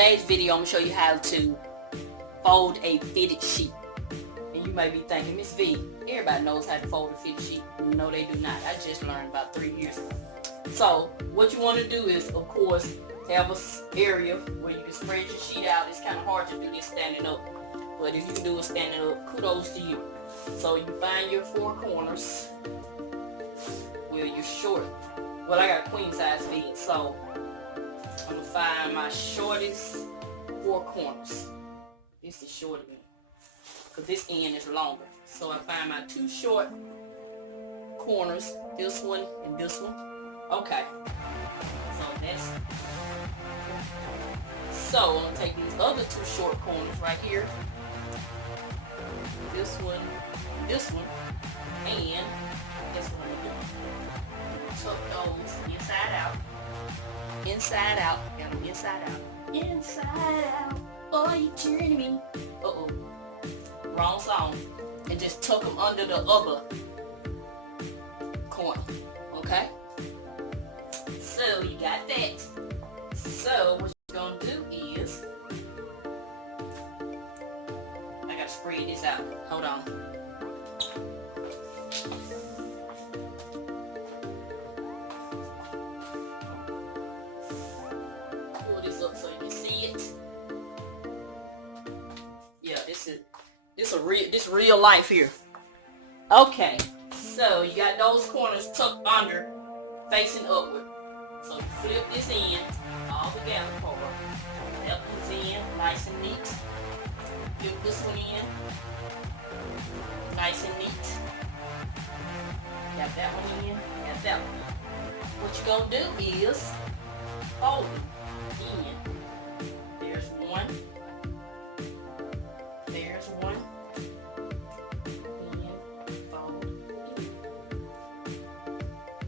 today's video, I'm going to show you how to fold a fitted sheet. And you may be thinking, Miss V, everybody knows how to fold a fitted sheet. No, they do not. I just learned about 3 years ago. So what you want to do is, of course, have an area where you can spread your sheet out. It's kind of hard to do this standing up, but if you can do it standing up, kudos to you. So you find your 4 corners where you're short. Well, I got queen size bed, so I'm going to find my shortest 4 corners. This is shorter than, because this end is longer. So I find my 2 short corners, this one and this one. Okay, so I'm going to take these other 2 short corners right here. This one, and this one. Tuck those inside out, and inside out. Oh, you cheering me? Uh-oh, wrong song. And just tuck them under the other corner. Okay. So you got that. So what you're gonna do is, I gotta spread this out. Hold on. Pull this up so you can see it. Yeah, this real life here. Okay, so you got those corners tucked under, facing upward. So you flip this in, all the gap part. That one's in, nice and neat. Flip this one in, nice and neat. Got that one in, got that one. What you're gonna do is fold it in. There's one. There's one. And fold it.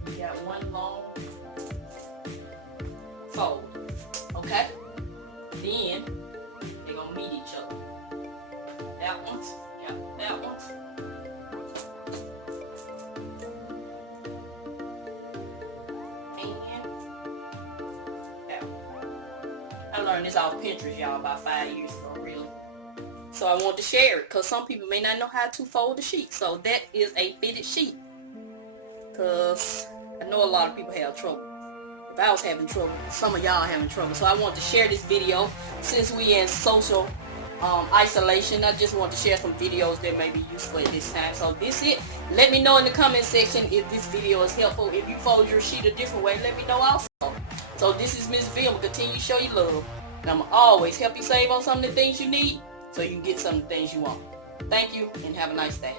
You got one long fold. Okay? Then they're gonna meet each other. That one's, yeah, that one's. And that one. I learned this off Pinterest, y'all, about 5 years ago, really. So I want to share it because some people may not know how to fold a sheet. So that is a fitted sheet. Because I know a lot of people have trouble. If I was having trouble, some of y'all having trouble. So I want to share this video since we in social isolation. I just want to share some videos that may be useful at this time. So this is it. Let me know in the comment section if this video is helpful. If you fold your sheet a different way, let me know also. So this is Mrs Vee. I'm going to continue to show you love. And I'm going to always help you save on some of the things you need so you can get some of the things you want. Thank you and have a nice day.